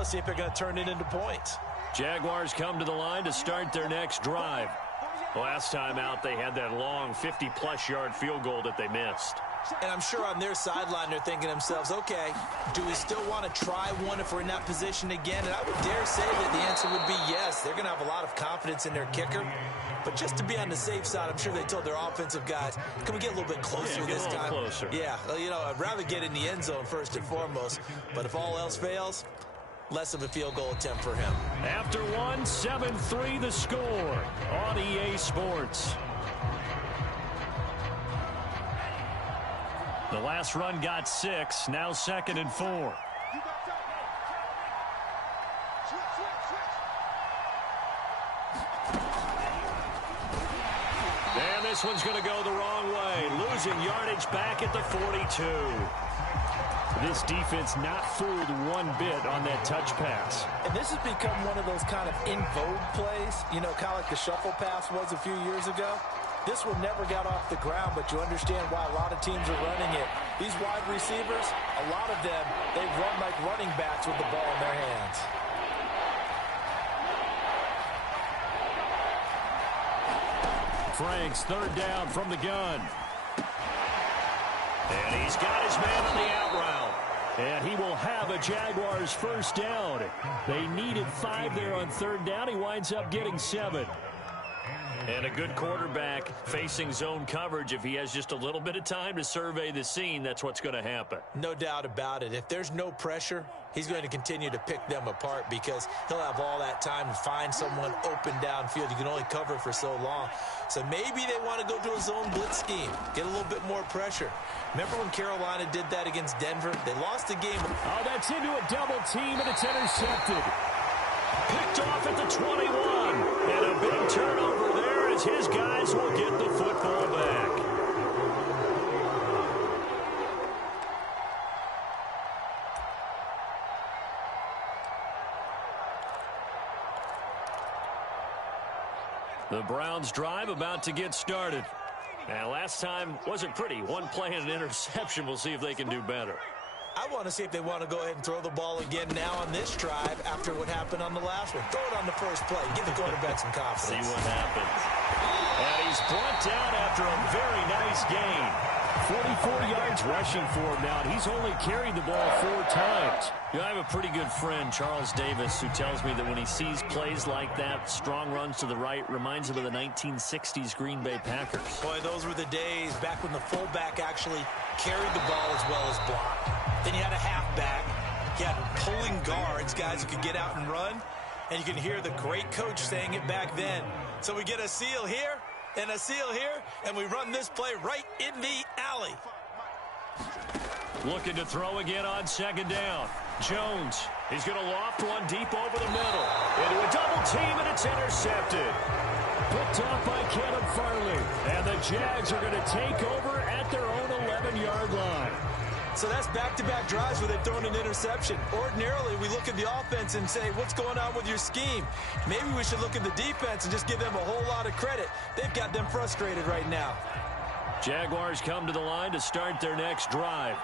let's see if they're going to turn it into points. Jaguars come to the line to start their next drive. Last time out, they had that long 50-plus yard field goal that they missed. And I'm sure on their sideline they're thinking to themselves, okay, do we still want to try one if we're in that position again? And I would dare say that the answer would be yes. They're going to have a lot of confidence in their kicker. But just to be on the safe side, I'm sure they told their offensive guys, can we get a little bit closer this time? Closer. Yeah, well, you know, I'd rather get in the end zone first and foremost. But if all else fails, less of a field goal attempt for him. After one, 7-3 the score on EA Sports. The last run got 6, now 2nd and 4. And this one's going to go the wrong way, losing yardage back at the 42. This defense not fooled one bit on that touch pass. And this has become one of those kind of in vogue plays, you know, kind of like the shuffle pass was a few years ago. This one never got off the ground, but you understand why a lot of teams are running it. These wide receivers, a lot of them, they run like running backs with the ball in their hands. Franks, 3rd down from the gun. And he's got his man on the out route. And he will have a Jaguars 1st down. They needed 5 there on 3rd down. He winds up getting 7. And a good quarterback facing zone coverage. If he has just a little bit of time to survey the scene, that's what's going to happen. No doubt about it. If there's no pressure, he's going to continue to pick them apart because he'll have all that time to find someone open downfield. You can only cover for so long. So maybe they want to go to a zone blitz scheme, get a little bit more pressure. Remember when Carolina did that against Denver? They lost the game. Oh, that's into a double team, and it's intercepted. Picked off at the 21. And a big turnover there as his guys will get the football back. The Browns drive about to get started. Now, last time wasn't pretty. One play and an interception. We'll see if they can do better. I want to see if they want to go ahead and throw the ball again now on this drive after what happened on the last one. Throw it on the first play. Give the quarterback some confidence. See what happens. And he's brought down after a very nice gain. 44 yards rushing for him now, and he's only carried the ball 4 times. You know, I have a pretty good friend, Charles Davis, who tells me that when he sees plays like that, strong runs to the right, reminds him of the 1960s Green Bay Packers. Boy, those were the days back when the fullback actually carried the ball as well as blocked. Then you had a halfback. You had pulling guards, guys who could get out and run. And you can hear the great coach saying it back then. So we get a seal here and a seal here, and we run this play right in the alley. Looking to throw again on 2nd down. Jones, he's going to loft one deep over the middle. Into a double team, and it's intercepted. Picked off by Caleb Farley. And the Jags are going to take over at their own 11-yard line. So that's back-to-back drives where they've thrown an interception. Ordinarily, we look at the offense and say, what's going on with your scheme? Maybe we should look at the defense and just give them a whole lot of credit. They've got them frustrated right now. Jaguars come to the line to start their next drive.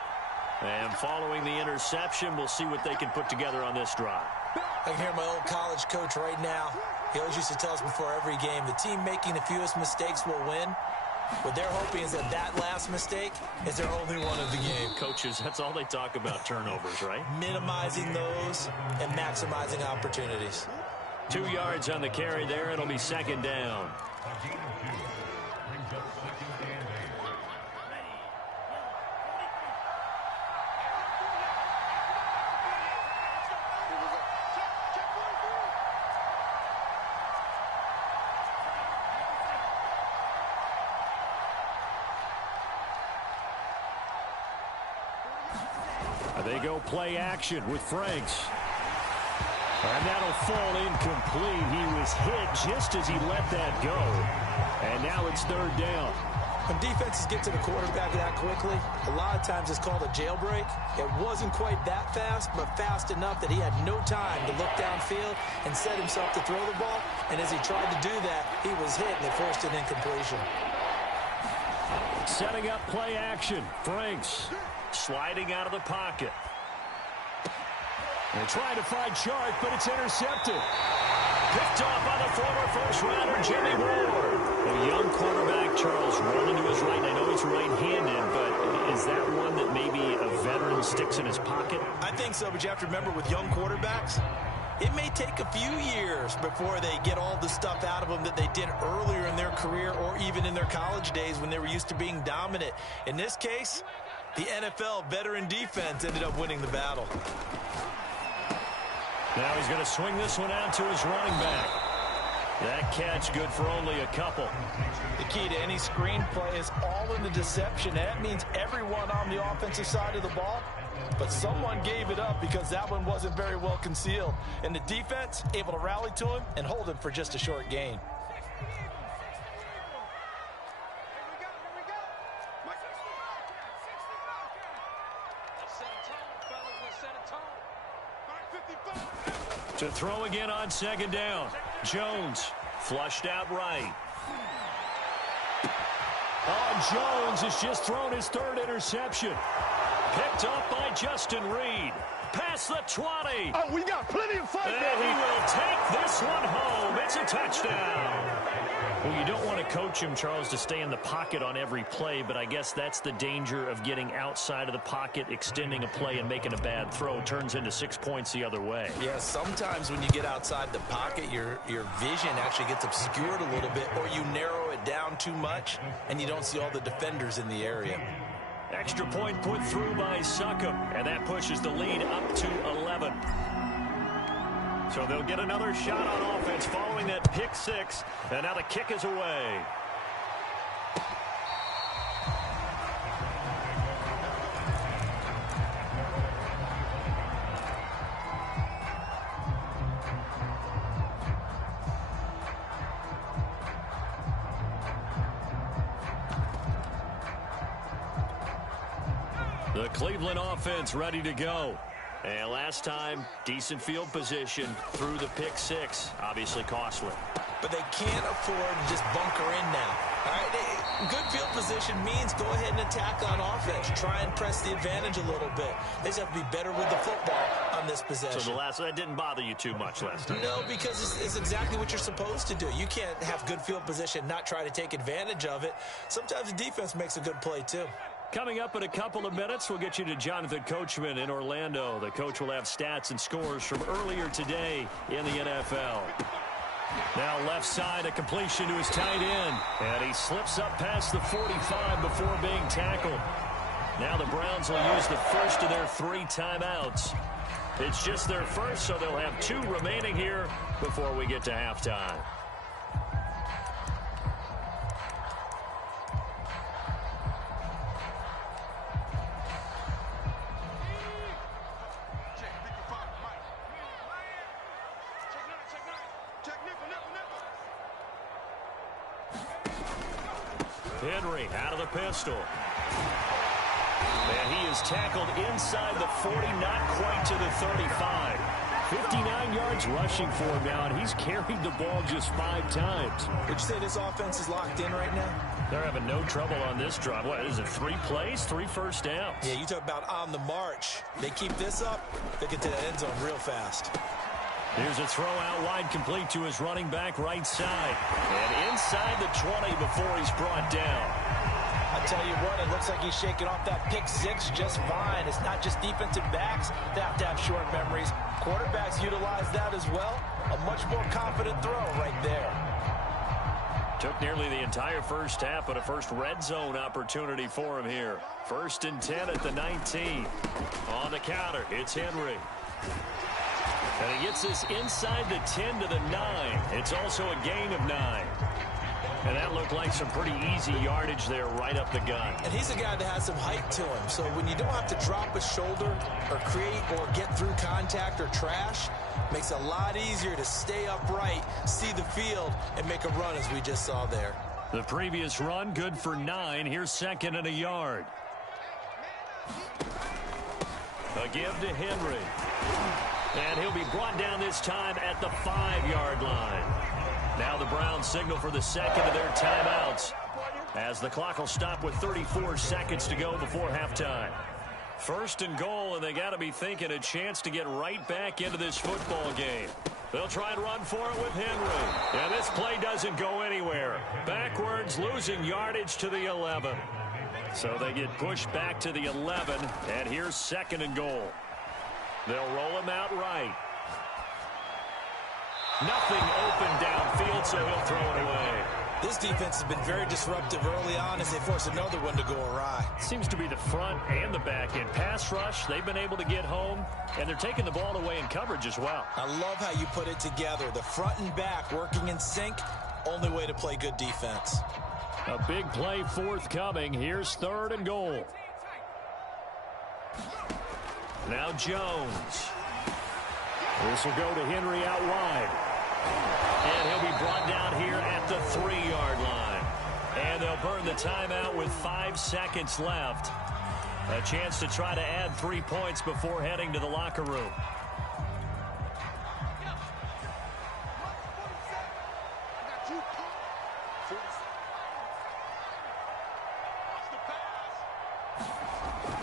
And following the interception, we'll see what they can put together on this drive. I can hear my old college coach right now. He always used to tell us before every game, the team making the fewest mistakes will win. What they're hoping is that that last mistake is their only one of the game. Coaches, that's all they talk about, turnovers, right? Minimizing those and maximizing opportunities. 2 yards on the carry there. It'll be 2nd down. They go play action with Franks. And that'll fall incomplete. He was hit just as he let that go. And now it's 3rd down. When defenses get to the quarterback that quickly, a lot of times it's called a jailbreak. It wasn't quite that fast, but fast enough that he had no time to look downfield and set himself to throw the ball. And as he tried to do that, he was hit and they forced an incompletion. Setting up play action. Franks sliding out of the pocket. They're trying to find Chark, but it's intercepted. Picked off by the former first-rounder, Jimmy Ward. A young quarterback, Charles, rolling to his right. I know he's right-handed, but is that one that maybe a veteran sticks in his pocket? I think so, but you have to remember with young quarterbacks, it may take a few years before they get all the stuff out of them that they did earlier in their career or even in their college days when they were used to being dominant. In this case, the NFL veteran defense ended up winning the battle. Now he's going to swing this one out to his running back. That catch good for only a couple. The key to any screen play is all in the deception. That means everyone on the offensive side of the ball, but someone gave it up because that one wasn't very well concealed. And the defense able to rally to him and hold him for just a short gain. To throw again on second down. Jones flushed out right. Oh, Jones has just thrown his third interception. Picked up by Justin Reed. Past the 20. Oh, we got plenty of fight. And he will take this one home. It's a touchdown. Well, you don't want to coach him, Charles, to stay in the pocket on every play, but I guess that's the danger of getting outside of the pocket, extending a play, and making a bad throw. Turns into 6 points the other way. Yeah, sometimes when you get outside the pocket, your vision actually gets obscured a little bit, or you narrow it down too much, and you don't see all the defenders in the area. Extra point put through by Succop, and that pushes the lead up to 11. So they'll get another shot on offense following that pick six, and now the kick is away. The Cleveland offense ready to go. And last time, decent field position through the pick six. Obviously costly. But they can't afford to just bunker in now. All right, good field position means go ahead and attack on offense. Try and press the advantage a little bit. They just have to be better with the football on this possession. So that didn't bother you too much last time? No, because it's exactly what you're supposed to do. You can't have good field position, not try to take advantage of it. Sometimes the defense makes a good play too. Coming up in a couple of minutes, we'll get you to Jonathan Coachman in Orlando. The coach will have stats and scores from earlier today in the NFL. Now left side, a completion to his tight end. And he slips up past the 45 before being tackled. Now the Browns will use the first of their 3 timeouts. It's just their first, so they'll have 2 remaining here before we get to halftime. Henry out of the pistol. And he is tackled inside the 40, not quite to the 35. 59 yards rushing for him now, and he's carried the ball just 5 times. Would you say this offense is locked in right now? They're having no trouble on this drive. What is it, 3 plays, 3 first downs? Yeah, you talk about on the march. They keep this up, they get to the end zone real fast. Here's a throw out wide, complete to his running back right side. And inside the 20 before he's brought down. I tell you what, it looks like he's shaking off that pick six just fine. It's not just defensive backs that have to have short memories. Quarterbacks utilize that as well. A much more confident throw right there. Took nearly the entire first half, but a first red zone opportunity for him here. 1st and 10 at the 19. On the counter, it's Henry. And he gets this inside the 10 to the 9. It's also a gain of 9. And that looked like some pretty easy yardage there right up the gut. And he's a guy that has some height to him. So when you don't have to drop a shoulder or create or get through contact or trash, makes it a lot easier to stay upright, see the field, and make a run as we just saw there. The previous run, good for 9. Here's 2nd and a yard. A give to Henry. And he'll be brought down this time at the 5-yard line. Now the Browns signal for the 2nd of their timeouts, as the clock will stop with 34 seconds to go before halftime. First and goal, and they got to be thinking a chance to get right back into this football game. They'll try and run for it with Henry. And this play doesn't go anywhere. Backwards, losing yardage to the 11. So they get pushed back to the 11, and here's second and goal. They'll roll him out right. Nothing open downfield, so he'll throw it away. This defense has been very disruptive early on as they force another one to go awry. Seems to be the front and the back end. Pass rush, they've been able to get home, and they're taking the ball away in coverage as well. I love how you put it together. The front and back working in sync, only way to play good defense. A big play forthcoming. Here's third and goal. Now Jones. This will go to Henry out wide. And he'll be brought down here at the 3-yard line. And they'll burn the timeout with 5 seconds left. A chance to try to add 3 points before heading to the locker room.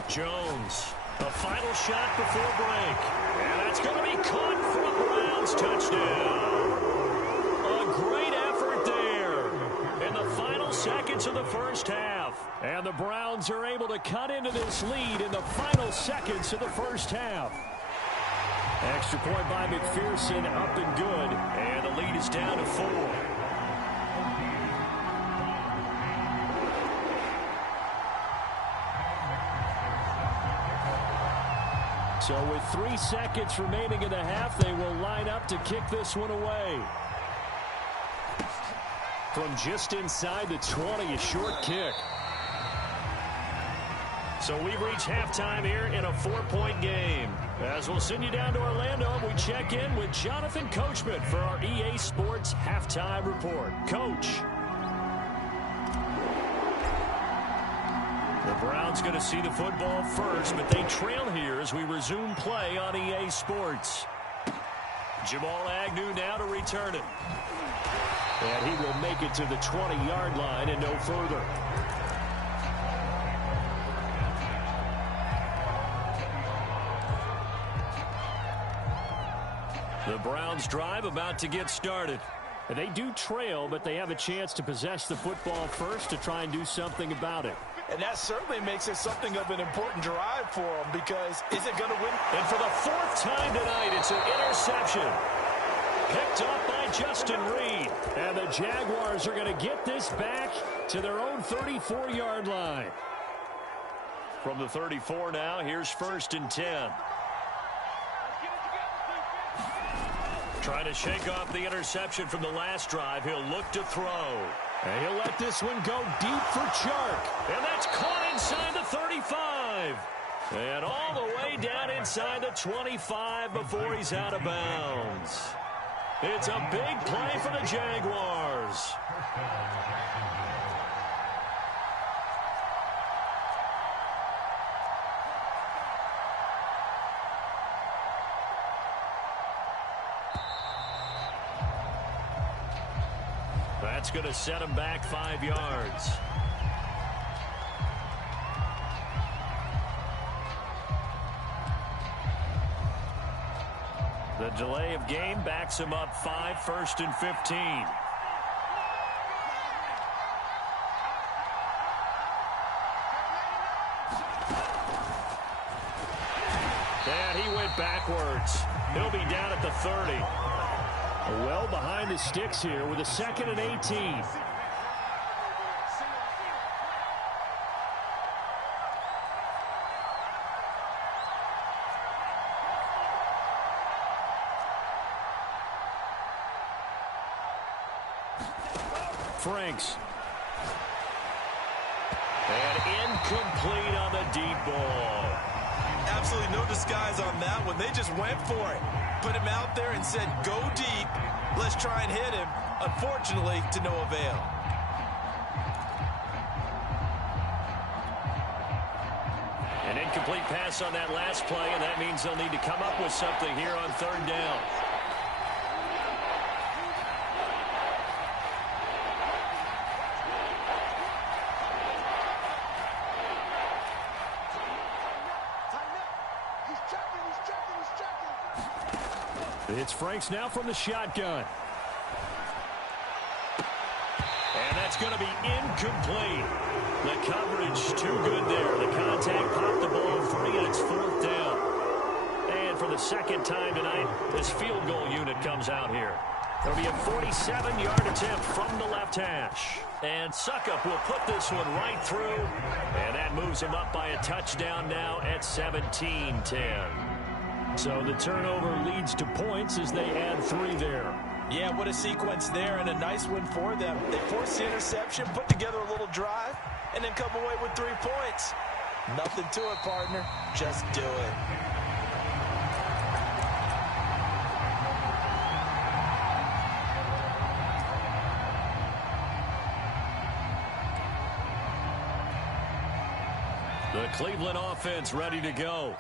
Jones, a final shot before break. And that's going to be caught for a Browns touchdown. A great effort there in the final seconds of the first half. And the Browns are able to cut into this lead in the final seconds of the first half. Extra point by McPherson, up and good. And the lead is down to 4. So with 3 seconds remaining in the half, they will line up to kick this one away. From just inside the 20, a short kick. So we've reached halftime here in a 4-point game. As we'll send you down to Orlando, we check in with Jonathan Coachman for our EA Sports Halftime Report. Coach. The Browns going to see the football first, but they trail here as we resume play on EA Sports. Jamal Agnew now to return it. And he will make it to the 20-yard line and no further. The Browns drive about to get started. And they do trail, but they have a chance to possess the football first to try and do something about it. And that certainly makes it something of an important drive for them, because is it going to win? And for the 4th time tonight, it's an interception. Picked up by Justin Reed. And the Jaguars are going to get this back to their own 34-yard line. From the 34 now, here's 1st and 10. Trying to shake off the interception from the last drive. He'll look to throw. And he'll let this one go deep for Chark. And that's caught inside the 35. And all the way down inside the 25 before he's out of bounds. It's a big play for the Jaguars. That's going to set him back 5 yards. The delay of game backs him up 5, 1st and 15. And he went backwards. He'll be down at the 30. Well behind the sticks here with a 2nd and 18. Franks. And incomplete on the deep ball. Absolutely no disguise on that one. They just went for it. Put him out there and said, go deep. Let's try and hit him. Unfortunately, to no avail. An incomplete pass on that last play, and that means they'll need to come up with something here on 3rd down. It's Franks now from the shotgun. And that's going to be incomplete. The coverage too good there. The contact popped the ball free, and it's 4th down. And for the second time tonight, this field goal unit comes out here. There'll be a 47-yard attempt from the left hash. And Suckup will put this one right through. And that moves him up by a touchdown now at 17-10. So the turnover leads to points as they add 3 there. Yeah, what a sequence there, and a nice win for them. They forced the interception, put together a little drive, and then come away with 3 points. Nothing to it, partner. Just do it. The Cleveland offense ready to go.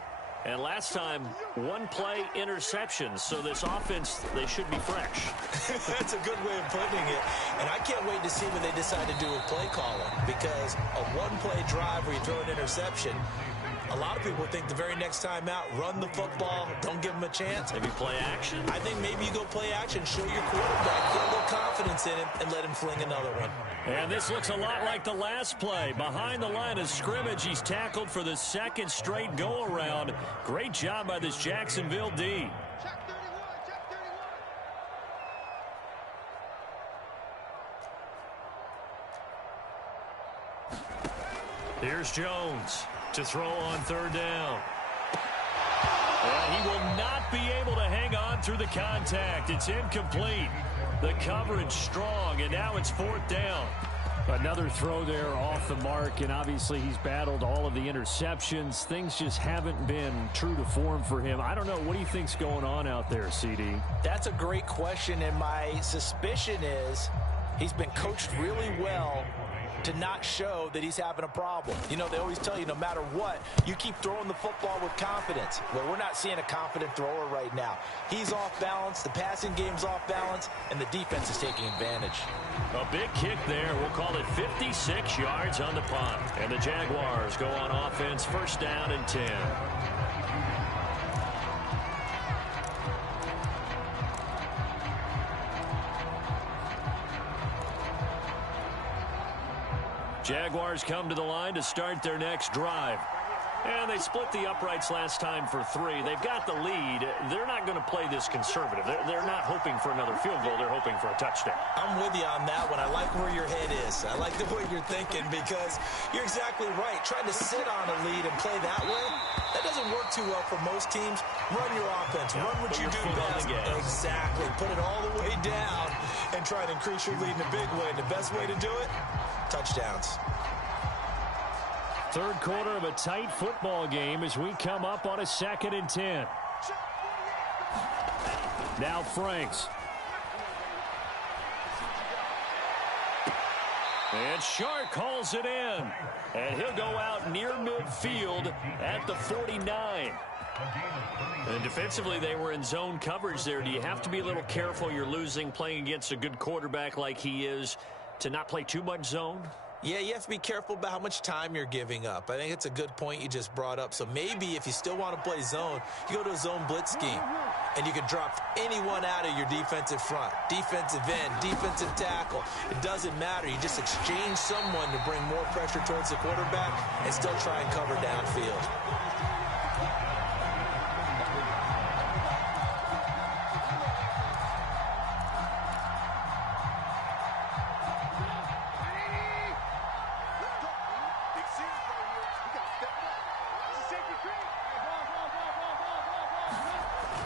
And last time, 1-play interception. So this offense, they should be fresh. That's a good way of putting it. And I can't wait to see what they decide to do with play calling. Because a 1-play drive where you throw an interception, a lot of people think the very next time out, run the football, don't give them a chance. Maybe play action? I think maybe you go play action, show your quarterback, get a little confidence in him, and let him fling another one. And this looks a lot like the last play. Behind the line of scrimmage, he's tackled for the second straight go-around. Great job by this Jacksonville D. Here's Jones to throw on 3rd down. And he will not be able to hang on through the contact. It's incomplete. The coverage strong, and now it's 4th down. Another throw there off the mark, and obviously he's battled all of the interceptions. Things just haven't been true to form for him. I don't know. What do you think's going on out there, CD? That's a great question, and my suspicion is he's been coached really well to not show that he's having a problem. You know, they always tell you no matter what, you keep throwing the football with confidence. Well, we're not seeing a confident thrower right now. He's off balance, the passing game's off balance, and the defense is taking advantage. A big kick there. We'll call it 56 yards on the punt. And the Jaguars go on offense, 1st down and 10. Jaguars come to the line to start their next drive. And they split the uprights last time for 3. They've got the lead. They're not going to play this conservative. They're not hoping for another field goal. They're hoping for a touchdown. I'm with you on that one. I like where your head is. I like the way you're thinking because you're exactly right. Trying to sit on a lead and play that way, that doesn't work too well for most teams. Run your offense. Run what you do best. Exactly. Put it all the way down and try to increase your lead in a big way. And the best way to do it, touchdowns. 3rd quarter of a tight football game as we come up on a 2nd and 10. Now Franks. And Shark calls it in. And he'll go out near midfield at the 49. And defensively, they were in zone coverage there. Do you have to be a little careful? You're losing, playing against a good quarterback like he is, to not play too much zone? Yeah, you have to be careful about how much time you're giving up. I think it's a good point you just brought up. So maybe if you still want to play zone, you go to a zone blitz scheme. And you can drop anyone out of your defensive front. Defensive end, defensive tackle. It doesn't matter. You just exchange someone to bring more pressure towards the quarterback and still try and cover downfield.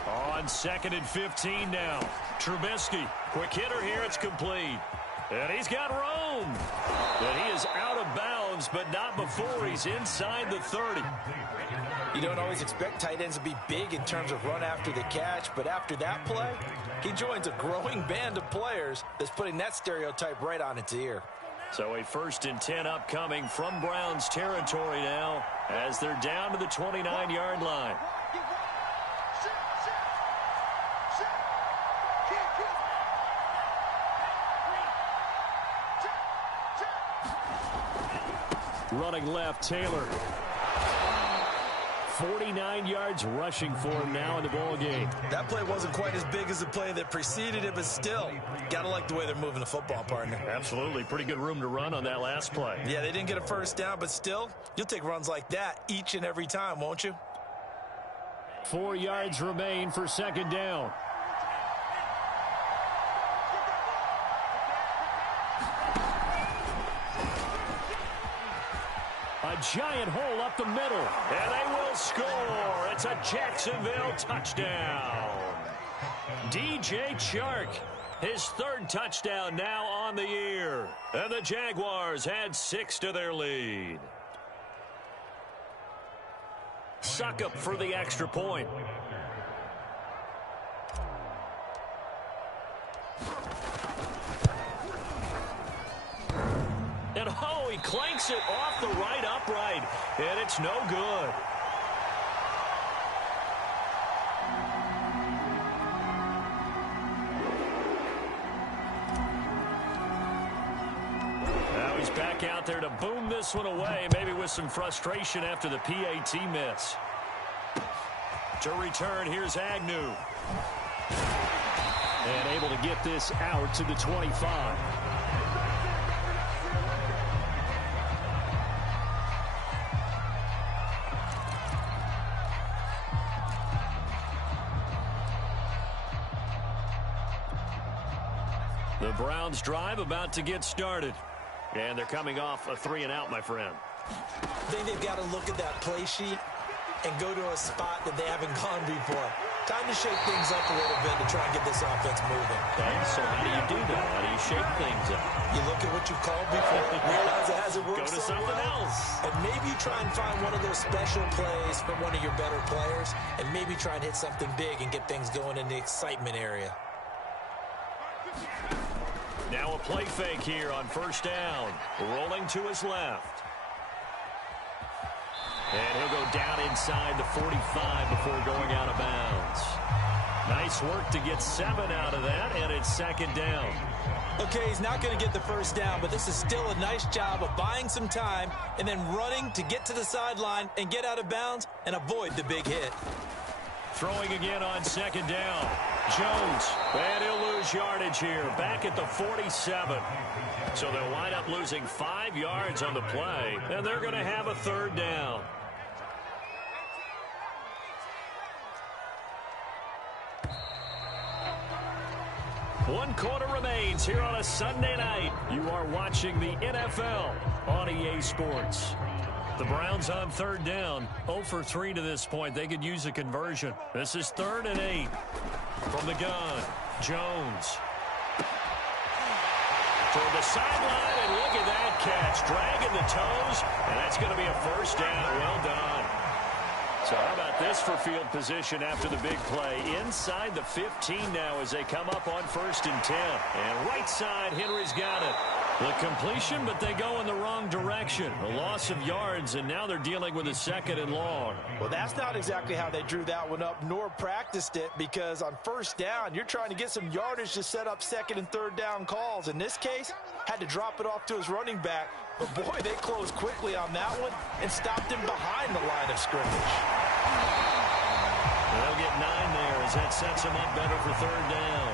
On 2nd and 15 now. Trubisky, quick hitter here, it's complete. And he's got room. And he is out of bounds, but not before he's inside the 30. You don't always expect tight ends to be big in terms of run after the catch, but after that play, he joins a growing band of players that's putting that stereotype right on its ear. So a 1st and 10 upcoming from Browns territory now as they're down to the 29-yard line. Running left, Taylor. 49 yards rushing for him now in the ball game. That play wasn't quite as big as the play that preceded it, but still, got to like the way they're moving the football, partner. Absolutely. Pretty good room to run on that last play. Yeah, they didn't get a first down, but still, you'll take runs like that each and every time, won't you? 4 yards remain for second down. A giant hole up the middle, and they will score. It's a Jacksonville touchdown. DJ Chark, his third touchdown now on the year. And the Jaguars add 6 to their lead. Suckup for the extra point. And oh, he clanks it off the right upright, and it's no good. Now he's back out there to boom this one away, maybe with some frustration after the PAT miss. To return, here's Agnew. And able to get this out to the 25. The Browns drive about to get started. And they're coming off a 3-and-out, my friend. I think they've got to look at that play sheet and go to a spot that they haven't gone before. Time to shake things up a little bit to try and get this offense moving. Okay, so how do you do that? How do you shake things up? You look at what you called before, realize it hasn't worked. Go to something else. And maybe try and find one of those special plays from one of your better players, and maybe try and hit something big and get things going in the excitement area. Now a play fake here on first down. Rolling to his left. And he'll go down inside the 45 before going out of bounds. Nice work to get 7 out of that, and it's second down. Okay, he's not going to get the first down, but this is still a nice job of buying some time and then running to get to the sideline and get out of bounds and avoid the big hit. Throwing again on second down. Jones, and he'll lose yardage here, back at the 47. So they'll wind up losing 5 yards on the play, and they're going to have a third down. One quarter remains here on a Sunday night. You are watching the NFL on EA Sports. The Browns on third down, 0 for 3 to this point. They could use a conversion. This is 3rd and 8 from the gun. Jones. Toward the sideline, and look at that catch. Dragging the toes, and that's going to be a first down. Well done. So how about this for field position after the big play? Inside the 15 now as they come up on 1st and 10. And right side, Henry's got it. The completion, but they go in the wrong direction. A loss of yards, and now they're dealing with a 2nd and long. Well, that's not exactly how they drew that one up, nor practiced it, because on 1st down, you're trying to get some yardage to set up 2nd and 3rd down calls. In this case, had to drop it off to his running back. But, boy, they closed quickly on that one and stopped him behind the line of scrimmage. They'll get 9 there as that sets him up better for 3rd down.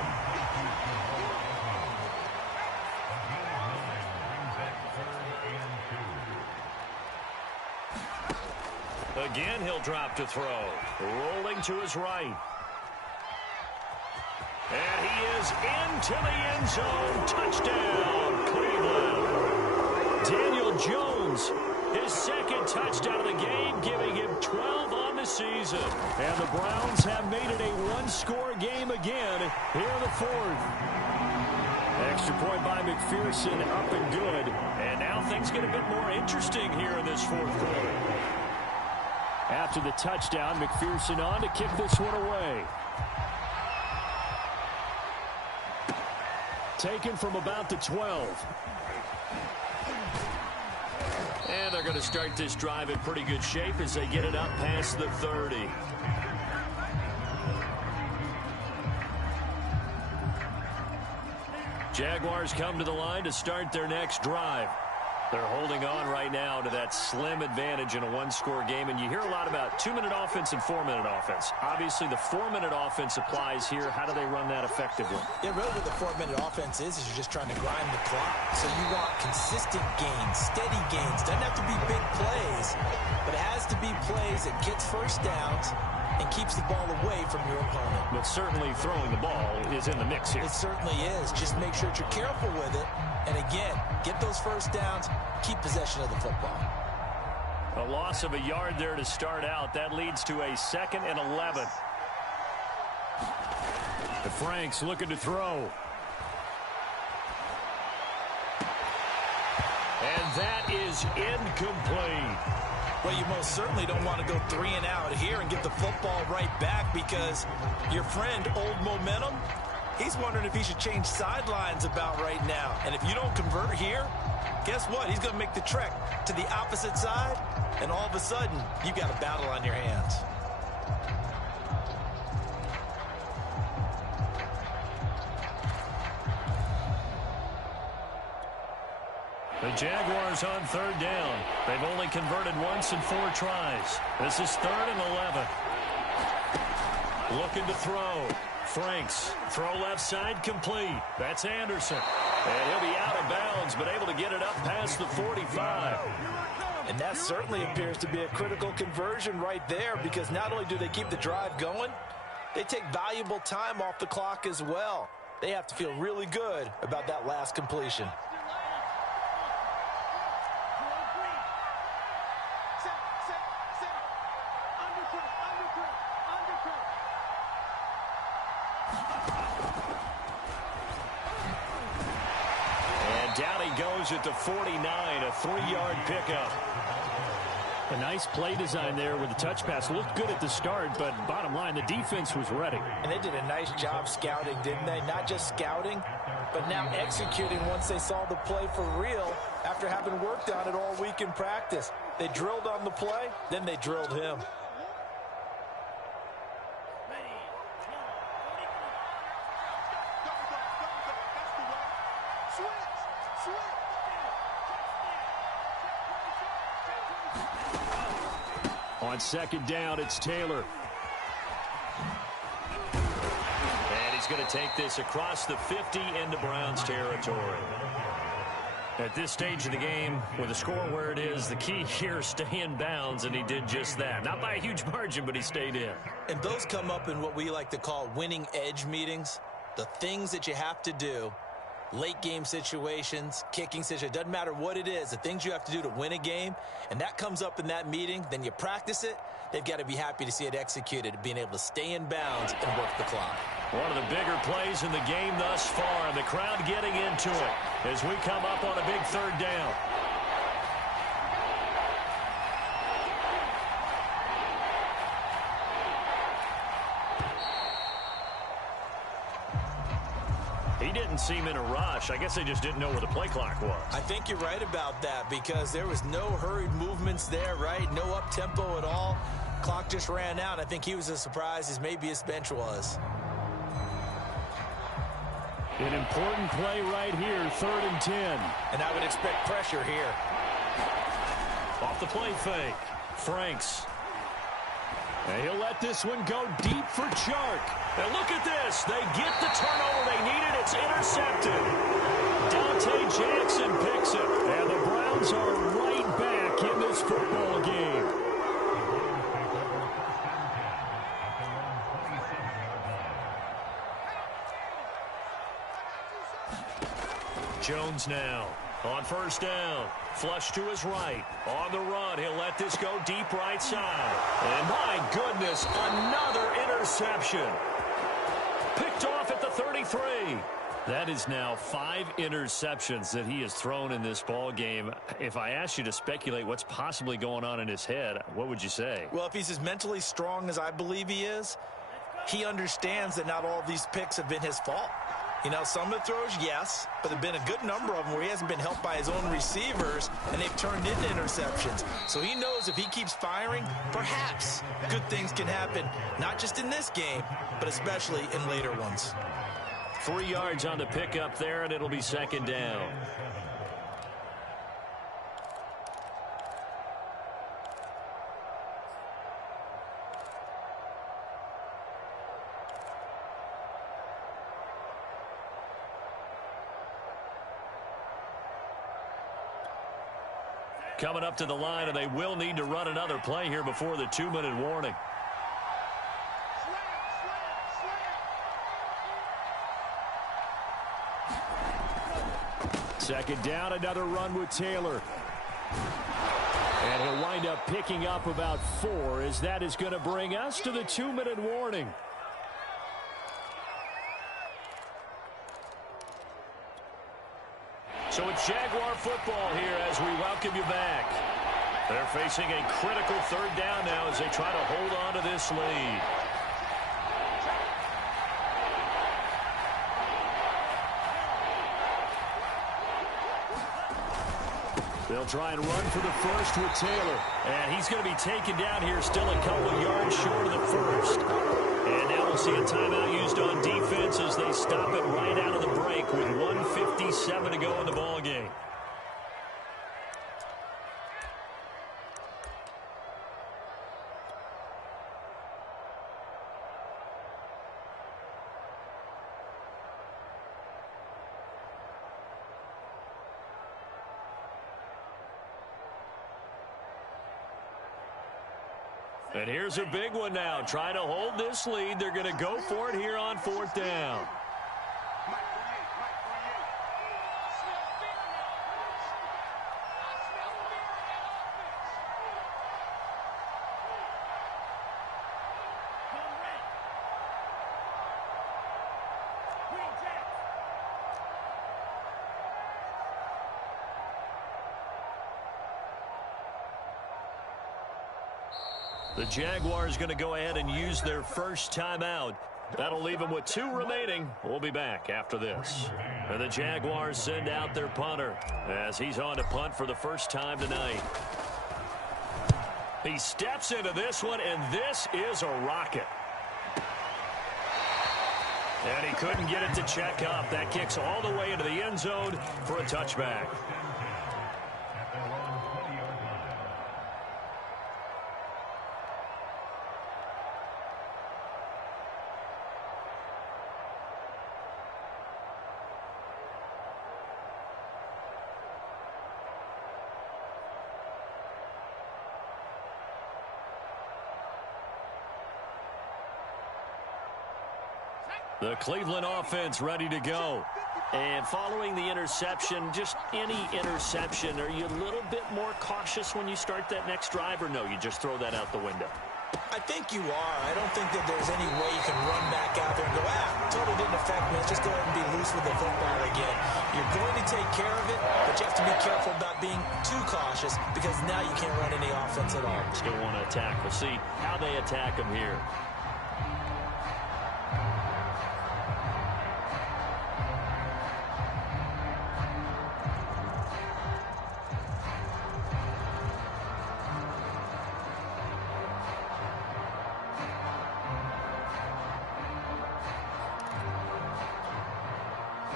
Again, he'll drop to throw. Rolling to his right. And he is into the end zone. Touchdown, Cleveland. Daniel Jones, his 2nd touchdown of the game, giving him 12 on the season. And the Browns have made it a one-score game again here in the 4th. Extra point by McPherson, up and good. And now things get a bit more interesting here in this 4th quarter. After the touchdown, McPherson on to kick this one away. Taken from about the 12. And they're going to start this drive in pretty good shape as they get it up past the 30. Jaguars come to the line to start their next drive. They're holding on right now to that slim advantage in a one-score game, and you hear a lot about 2-minute offense and 4-minute offense. Obviously, the 4-minute offense applies here. How do they run that effectively? Yeah, really what the 4-minute offense is you're just trying to grind the clock. So you want consistent gains, steady gains. Doesn't have to be big plays, but it has to be plays that gets first downs and keeps the ball away from your opponent. But certainly throwing the ball is in the mix here. It certainly is. Just make sure that you're careful with it. And again, get those first downs, keep possession of the football. A loss of a yard there to start out. That leads to a 2nd and 11. The Franks looking to throw. And that is incomplete. Well, you most certainly don't want to go 3 and out here and get the football right back, because your friend, Old Momentum, he's wondering if he should change sidelines about right now. And if you don't convert here, guess what? He's going to make the trek to the opposite side, and all of a sudden, you've got a battle on your hands. The Jaguars on 3rd down. They've only converted once in 4 tries. This is 3rd and 11. Looking to throw. Franks. Throw left side complete. That's Anderson. And he'll be out of bounds, but able to get it up past the 45. And that certainly appears to be a critical conversion right there, because not only do they keep the drive going, they take valuable time off the clock as well. They have to feel really good about that last completion. At the 49, a 3-yard pickup. A nice play design there with the touch pass. Looked good at the start, but bottom line, the defense was ready. And they did a nice job scouting, didn't they? Not just scouting, but now executing once they saw the play for real after having worked on it all week in practice. They drilled on the play, then they drilled him. On 2nd down, it's Taylor. And he's going to take this across the 50 into Browns territory. At this stage of the game, with the score where it is, the key here is stay in bounds, and he did just that. Not by a huge margin, but he stayed in. And those come up in what we like to call winning edge meetings. The things that you have to do. Late game situations, kicking situations, doesn't matter what it is, the things you have to do to win a game, and that comes up in that meeting, then you practice it, they've got to be happy to see it executed, being able to stay in bounds and work the clock. One of the bigger plays in the game thus far, the crowd getting into it as we come up on a big 3rd down. He didn't seem in a rush. I guess they just didn't know where the play clock was. I think you're right about that, because there was no hurried movements there, right? No up-tempo at all. Clock just ran out. I think he was as surprised as maybe his bench was. An important play right here, 3rd and 10. And I would expect pressure here. Off the play fake. Franks. And he'll let this one go deep for Chark. And look at this. They get the turnover they needed. It's intercepted. Dante Jackson picks it. And the Browns are right back in this football game. Jones now on 1st down. Flush to his right. On the run, he'll let this go deep right side. And my goodness, another interception. Picked off at the 33. That is now 5 interceptions that he has thrown in this ball game. If I asked you to speculate what's possibly going on in his head, what would you say? Well, if he's as mentally strong as I believe he is, he understands that not all of these picks have been his fault. You know, some of the throws, yes, but there have been a good number of them where he hasn't been helped by his own receivers, and they've turned into interceptions. So he knows if he keeps firing, perhaps good things can happen, not just in this game, but especially in later ones. 3 yards on the pickup there, and it'll be 2nd down. Coming up to the line, and they will need to run another play here before the 2-minute warning. Second down, another run with Taylor. And he'll wind up picking up about 4, as that is going to bring us to the 2-minute warning. So it's Jaguar football here as we welcome you back. They're facing a critical third down now as they try to hold on to this lead. They'll try and run for the first with Taylor. And he's going to be taken down here, still a couple of yards short of the first. And now we'll see a timeout used on defense as they stop it right out of the break with 1:57 to go in the ballgame. And here's a big one now. Trying to hold this lead. They're going to go for it here on 4th down. The Jaguars going to go ahead and use their first timeout. That'll leave them with 2 remaining. We'll be back after this. And the Jaguars send out their punter as he's on to punt for the first time tonight. He steps into this one, and this is a rocket. And he couldn't get it to check up. That kicks all the way into the end zone for a touchback. The Cleveland offense ready to go. And following the interception, just any interception, are you a little bit more cautious when you start that next drive, or no, you just throw that out the window? I think you are. I don't think that there's any way you can run back out there and go, totally didn't affect me. Let's just go ahead and be loose with the football again. You're going to take care of it, but you have to be careful about being too cautious because now you can't run any offense at all. Still want to attack. We'll see how they attack them here.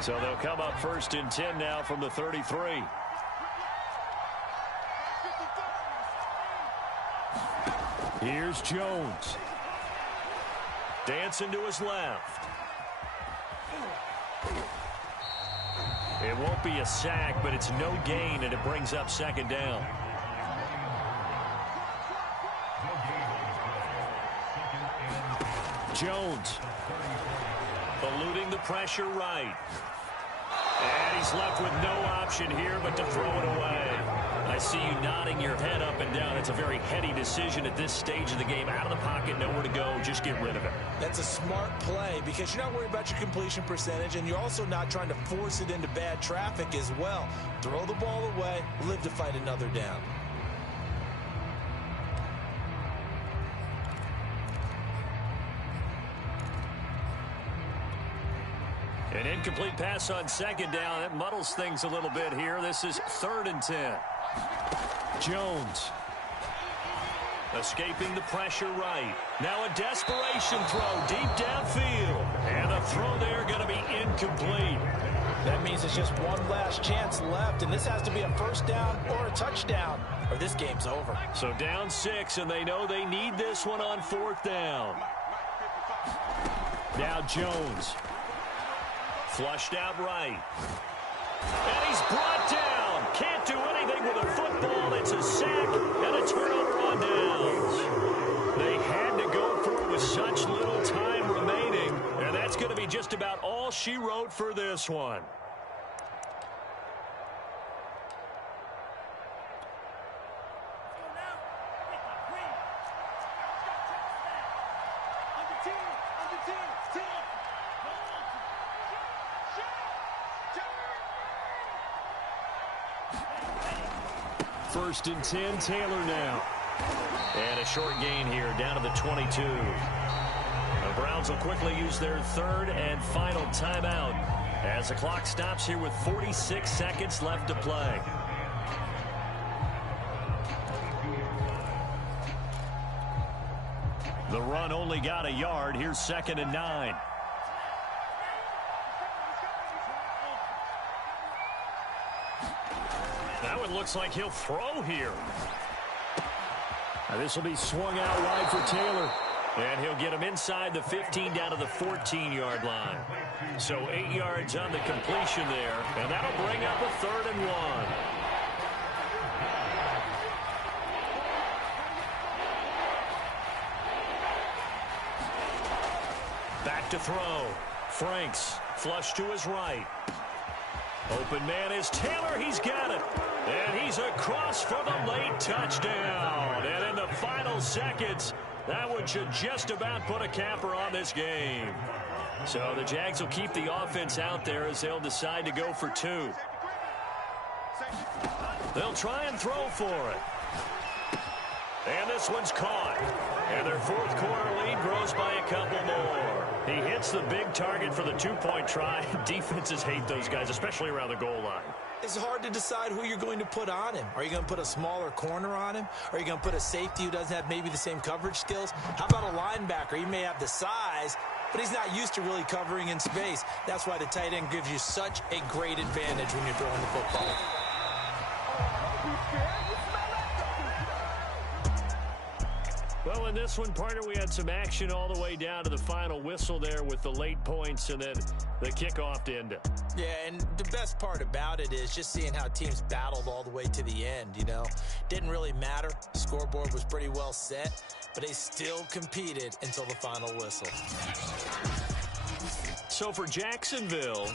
So they'll come up 1st and 10 now from the 33. Here's Jones. Dancing to his left. It won't be a sack, but it's no gain, and it brings up 2nd down. Jones. Eluding the pressure right. And he's left with no option here but to throw it away. I see you nodding your head up and down. It's a very heady decision at this stage of the game. Out of the pocket, nowhere to go. Just get rid of it. That's a smart play because you're not worried about your completion percentage, and you're also not trying to force it into bad traffic as well. Throw the ball away, live to fight another down. An incomplete pass on 2nd down. That muddles things a little bit here. This is 3rd and 10. Jones. Escaping the pressure right. Now a desperation throw deep downfield. And the throw there going to be incomplete. That means it's just one last chance left, and this has to be a 1st down or a touchdown, or this game's over. So down 6, and they know they need this one on 4th down. Now Jones. Flushed out right. And he's brought down. can't do anything with a football. It's a sack and a turnover on downs. They had to go for it with such little time remaining, and that's going to be just about all she wrote for this one. First and 10, Taylor now. And a short gain here, down to the 22. The Browns will quickly use their third and final timeout as the clock stops here with 46 seconds left to play. The run only got a yard. Here's 2nd and 9. Now it looks like he'll throw here. This will be swung out wide for Taylor. And he'll get him inside the 15 down to the 14-yard line. So 8 yards on the completion there. And that'll bring up a 3rd and 1. Back to throw. Franks, flush to his right. Open man is Taylor. He's got it. And he's across for the late touchdown. And in the final seconds, that one should just about put a capper on this game. So the Jags will keep the offense out there as they'll decide to go for 2. They'll try and throw for it. And this one's caught. And their 4th quarter lead grows by a couple more. He hits the big target for the 2-point try. Defenses hate those guys, especially around the goal line. It's hard to decide who you're going to put on him. Are you going to put a smaller corner on him? Are you going to put a safety who doesn't have maybe the same coverage skills? How about a linebacker? He may have the size, but he's not used to really covering in space. That's why the tight end gives you such a great advantage when you're throwing the football. Well, in this one, partner, we had some action all the way down to the final whistle there with the late points and then the kickoff to end it. Yeah, and the best part about it is just seeing how teams battled all the way to the end, you know. Didn't really matter. The scoreboard was pretty well set, but they still competed until the final whistle. So for Jacksonville,